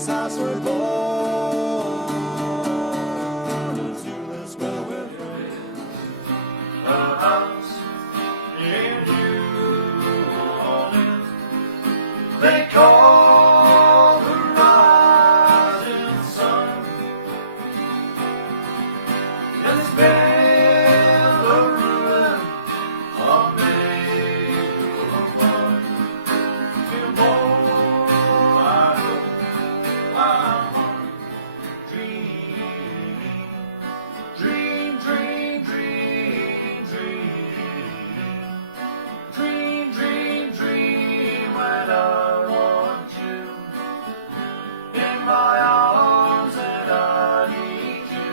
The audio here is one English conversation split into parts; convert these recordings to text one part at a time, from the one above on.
this house we're born, to this well we're from. A house in New Orleans, they call the rising sun, and it's been a ruin of many a one. Till more I go, I'm on dream, dream, dream, dream, dream, dream, dream, dream when I want you in my arms and I need you.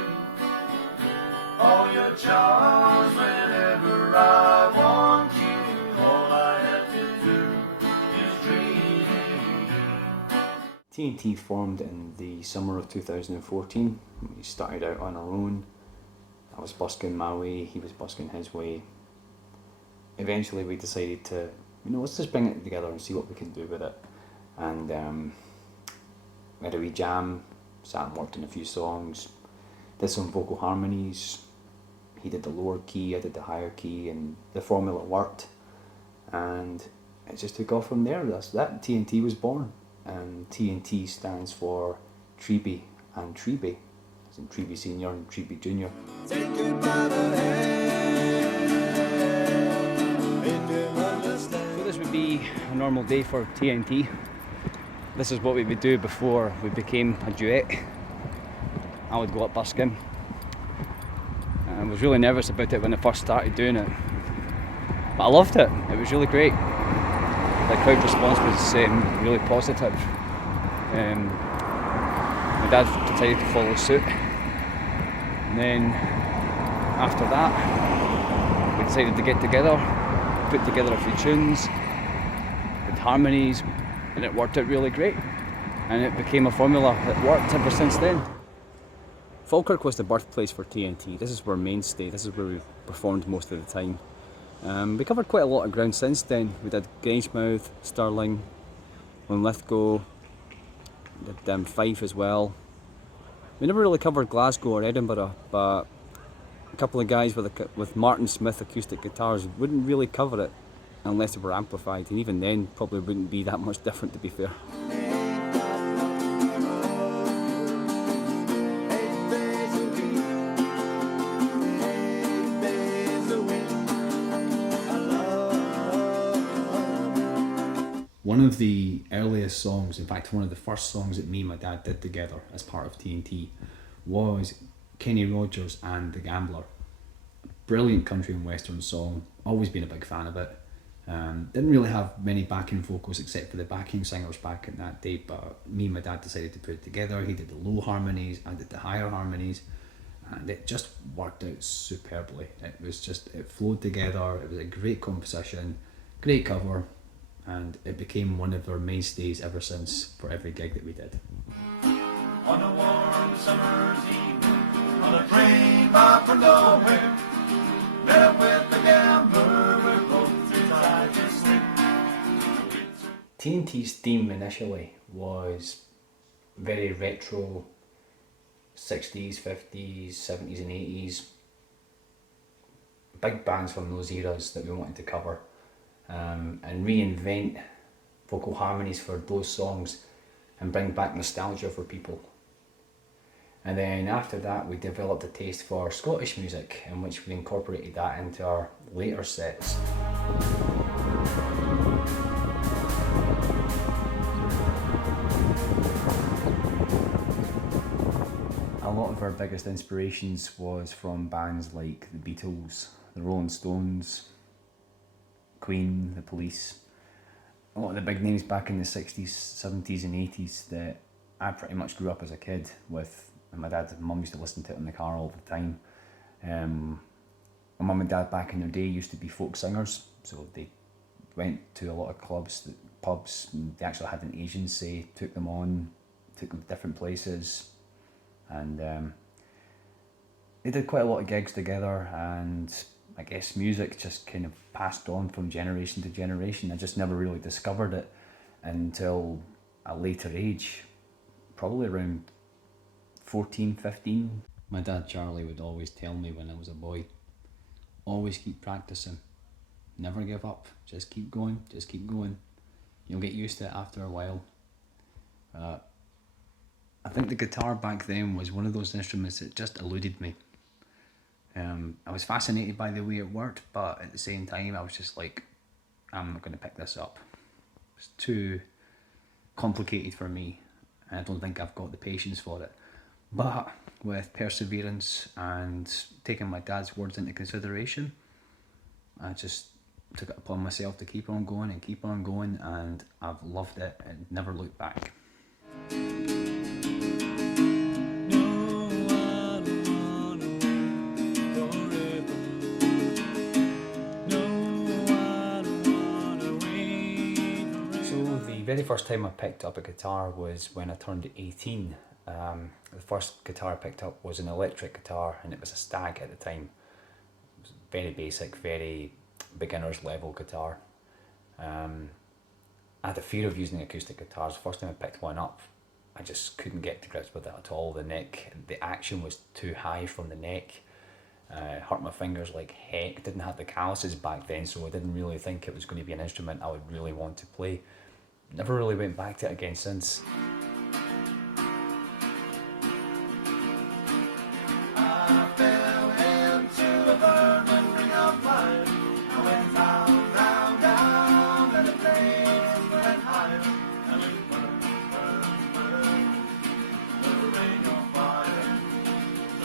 All your charms whenever I want you. All I have to do is dream. T.N.Tee formed in the summer of 2014. We started out on our own. I was busking my way, he was busking his way. Eventually we decided to, let's just bring it together and see what we can do with it. And we had a wee jam, sat and worked on a few songs, did some vocal harmonies. He did the lower key, I did the higher key, and the formula worked. And it just took off from there. That's that. T.N.Tee was born. And T.N.Tee stands for Treeby and Treeby, as in Treeby Senior and Treeby Junior. Take it by the hand, make them understand. So this would be a normal day for T.N.Tee. This is what we would do before we became a duet. I would go up busking. I was really nervous about it when I first started doing it, but I loved it. It was really great. The crowd response was really positive. My dad decided to follow suit, and then after that we decided to get together, put together a few tunes with harmonies, and it worked out really great, and it became a formula that worked ever since then. Falkirk was the birthplace for T.N.Tee. This is where mainstay, this is where we performed most of the time. We covered quite a lot of ground since then. We did Grangemouth, Stirling, Linlithgow, did Fife as well. We never really covered Glasgow or Edinburgh, but a couple of guys with Martin Smith acoustic guitars wouldn't really cover it unless they were amplified, and even then probably wouldn't be that much different, to be fair. One of the earliest songs, in fact one of the first songs that me and my dad did together as part of T.N.Tee, was Kenny Rogers and The Gambler. Brilliant country and western song, always been a big fan of it. Didn't really have many backing vocals except for the backing singers back in that day, but me and my dad decided to put it together. He did the low harmonies, I did the higher harmonies, and it just worked out superbly. It flowed together, it was a great composition, great cover, and it became one of our mainstays ever since for every gig that we did. On a warm summer's evening, on a train bound for nowhere, met up with the gambler, we're both too tired to sleep. T.N.Tee's theme initially was very retro, 60s, 50s, 70s and 80s. Big bands from those eras that we wanted to cover, and reinvent vocal harmonies for those songs and bring back nostalgia for people. And then after that we developed a taste for Scottish music, in which we incorporated that into our later sets. A lot of our biggest inspirations was from bands like the Beatles, the Rolling Stones, Queen, the Police. A lot of the big names back in the 60s, 70s and 80s that I pretty much grew up as a kid with, and my dad and mum used to listen to it in the car all the time. My mum and dad back in their day used to be folk singers, so they went to a lot of clubs, pubs, and they actually had an agency, took them to different places, and they did quite a lot of gigs together, and I guess music just kind of passed on from generation to generation. I just never really discovered it until a later age, probably around 14, 15. My dad Charlie would always tell me when I was a boy, always keep practicing, never give up, just keep going, just keep going. You'll get used to it after a while. I think the guitar back then was one of those instruments that just eluded me. I was fascinated by the way it worked, but at the same time I was just like, I'm not going to pick this up. It's too complicated for me. I don't think I've got the patience for it. But with perseverance and taking my dad's words into consideration, I just took it upon myself to keep on going, and I've loved it and never looked back. The very first time I picked up a guitar was when I turned 18. The first guitar I picked up was an electric guitar, and it was a Stag at the time. It was very basic, very beginner's level guitar. I had a fear of using acoustic guitars. The first time I picked one up, I just couldn't get to grips with it at all. The action was too high from the neck. Hurt my fingers like heck. Didn't have the calluses back then, so I didn't really think it was going to be an instrument I would really want to play. Never really went back to it again since. I fell into a burning ring of fire. I went down, down, down, and the flames went higher. And it burned, burned, burned. The ring of fire,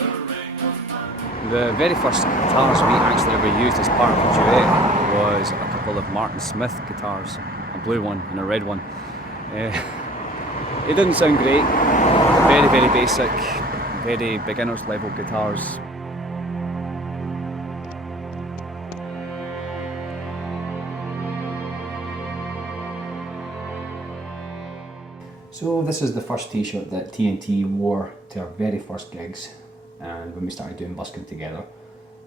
the ring of fire. The very first guitars we actually ever used as part of a duet was a couple of Martin Smith guitars. Blue one and a red one. It didn't sound great. Very, very basic, very beginner's level guitars. So this is the first t-shirt that T.N.Tee wore to our very first gigs, and when we started doing busking together.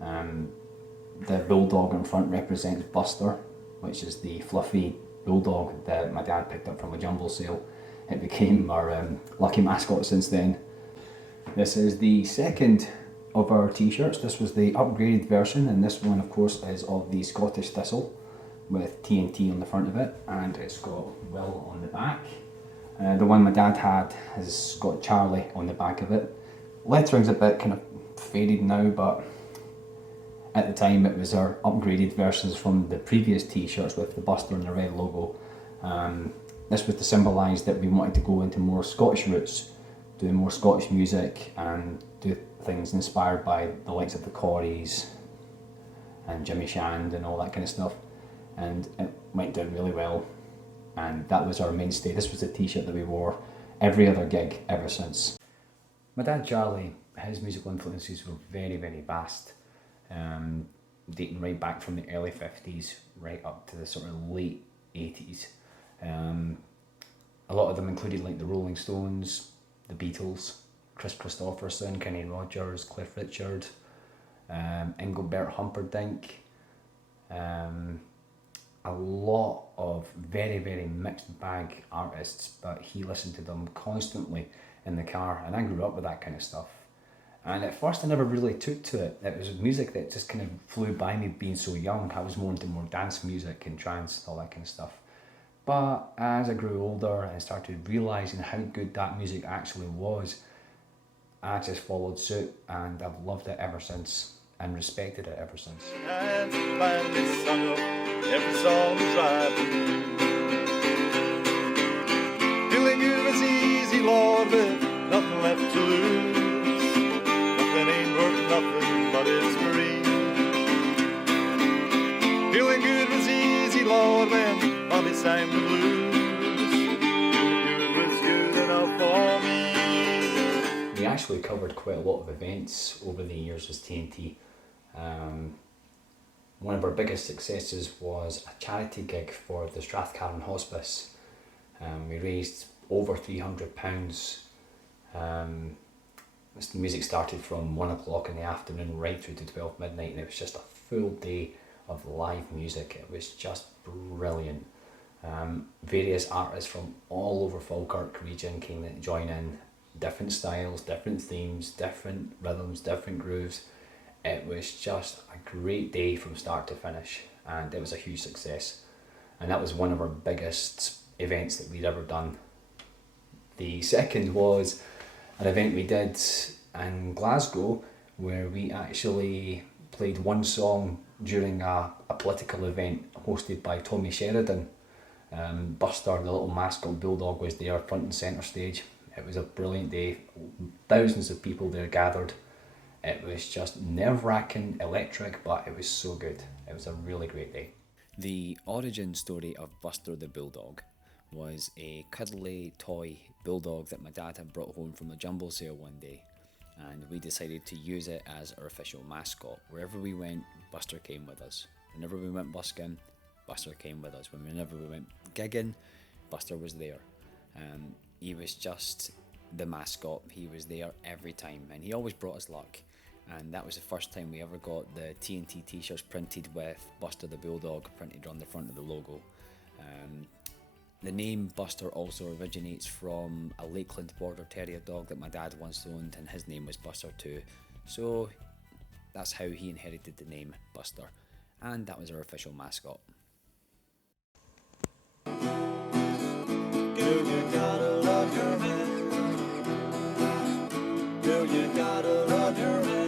The bulldog in front represents Buster, which is the fluffy bulldog that my dad picked up from a jumble sale. It became our lucky mascot since then. This is the second of our t-shirts. This was the upgraded version, and this one of course is of the Scottish Thistle with T.N.Tee on the front of it, and it's got Will on the back. The one my dad had has got Charlie on the back of it. Lettering's a bit kind of faded now, but at the time it was our upgraded versions from the previous t-shirts with the Buster and the red logo. This was to symbolise that we wanted to go into more Scottish roots, do more Scottish music and do things inspired by the likes of the Corries and Jimmy Shand and all that kind of stuff. And it went down really well, and that was our mainstay. This was the t-shirt that we wore every other gig ever since. My dad Charlie, his musical influences were very, very vast. Dating right back from the early 50s right up to the sort of late 80s. A lot of them included like the Rolling Stones, the Beatles, Kristofferson, Kenny Rogers, Cliff Richard, Engelbert Humperdinck. A lot of very, very mixed bag artists, but he listened to them constantly in the car, and I grew up with that kind of stuff. And at first I never really took to it. It was music that just kind of flew by me being so young. I was more into more dance music and trance, all that kind of stuff. But as I grew older and started realising how good that music actually was, I just followed suit, and I've loved it ever since and respected it ever since. And finally sung up every song driving. Feeling good was easy, Lord, with nothing left to lose. Nothing ain't worth nothing, but it's free. Feeling good was easy, Lord, when Bobby sang the blues. Feeling good was good enough for me. We actually covered quite a lot of events over the years as T.N.Tee. One of our biggest successes was a charity gig for the Strathcarron Hospice. We raised over £300. The music started from 1 o'clock in the afternoon right through to 12 midnight, and it was just a full day of live music. It was just brilliant. Various artists from all over Falkirk region came to join in, different styles, different themes, different rhythms, different grooves. It was just a great day from start to finish, and it was a huge success. And that was one of our biggest events that we'd ever done. The second was an event we did in Glasgow where we actually played one song during a political event hosted by Tommy Sheridan. Buster, the little mascot bulldog, was there front and centre stage. It was a brilliant day. Thousands of people there gathered. It was just nerve-wracking, electric, but it was so good. It was a really great day. The origin story of Buster the bulldog was a cuddly toy bulldog that my dad had brought home from a jumble sale one day, and we decided to use it as our official mascot. Wherever we went, Buster came with us. Whenever we went busking, Buster came with us. Whenever we went gigging, Buster was there. He was just the mascot. He was there every time, and he always brought us luck. And that was the first time we ever got the T&T t-shirts printed with Buster the bulldog printed on the front of the logo. The name Buster also originates from a Lakeland Border Terrier dog that my dad once owned, and his name was Buster too. So that's how he inherited the name Buster, and that was our official mascot. Girl, you gotta love your man. Girl, you gotta love your man.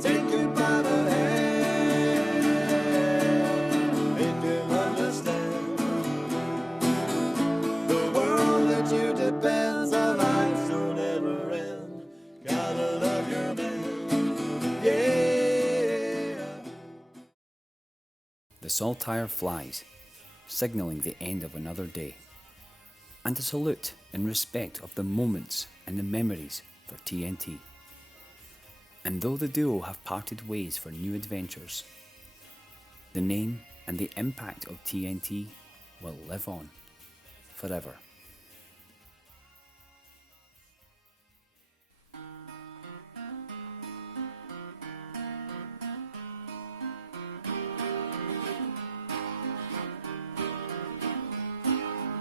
Take you by the hand, make him understand. The world that you depends on, life don't ever end. Gotta love your man, yeah. The saltire flies, signalling the end of another day, and a salute in respect of the moments and the memories for T&T. And though the duo have parted ways for new adventures, the name and the impact of T&T will live on forever.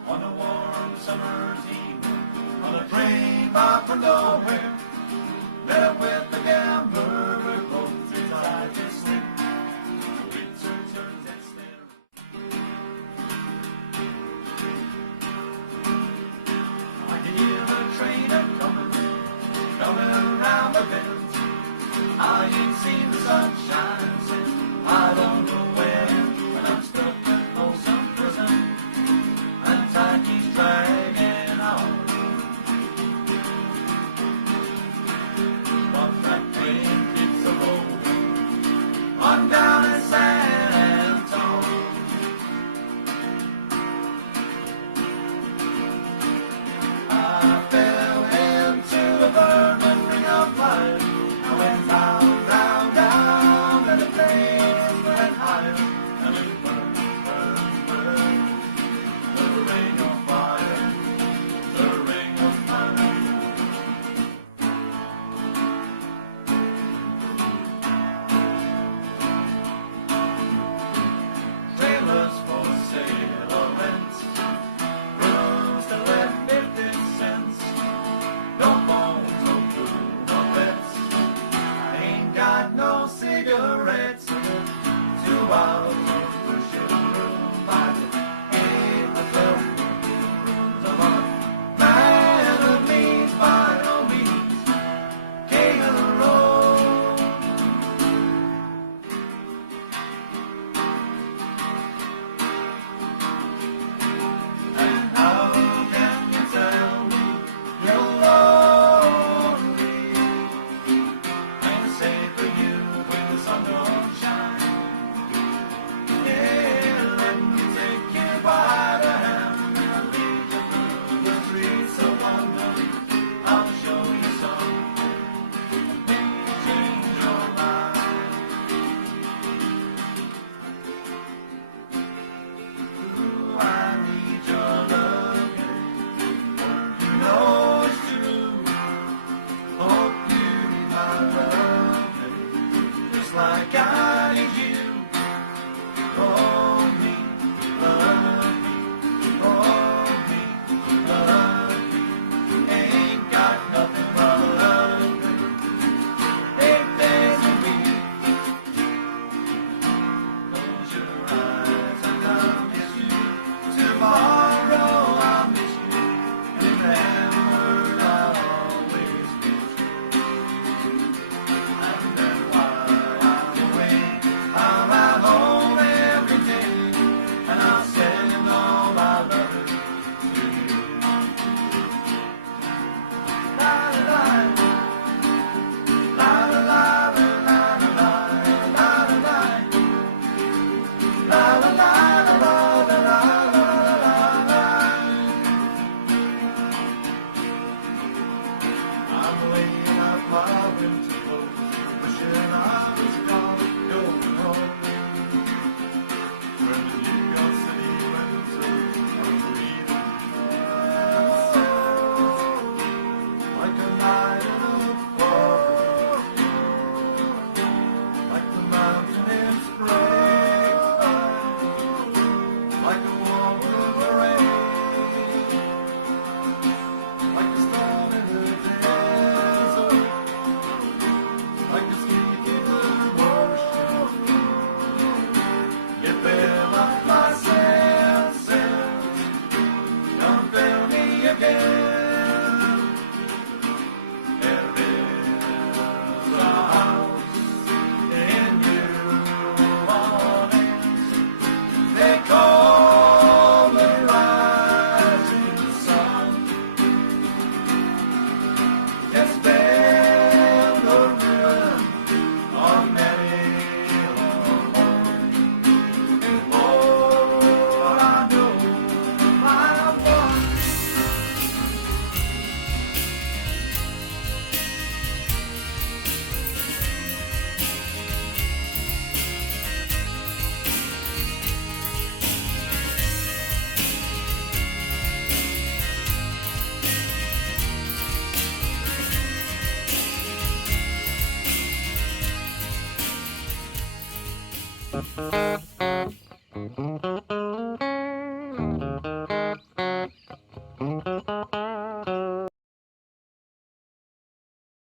On a warm summer's evening, on a train bound for nowhere, met up with the gambler, we're both inside his sleep. It's her turn, it's there. I can hear the train a-coming, coming around the bend. I ain't seen the sunshine since I don't know when, and I'm stuck in Folsom Prison. Time keeps dragging on. Once that train hits the road, on down in San Antonio. I fell into a burning ring of fire. I went down, down, down.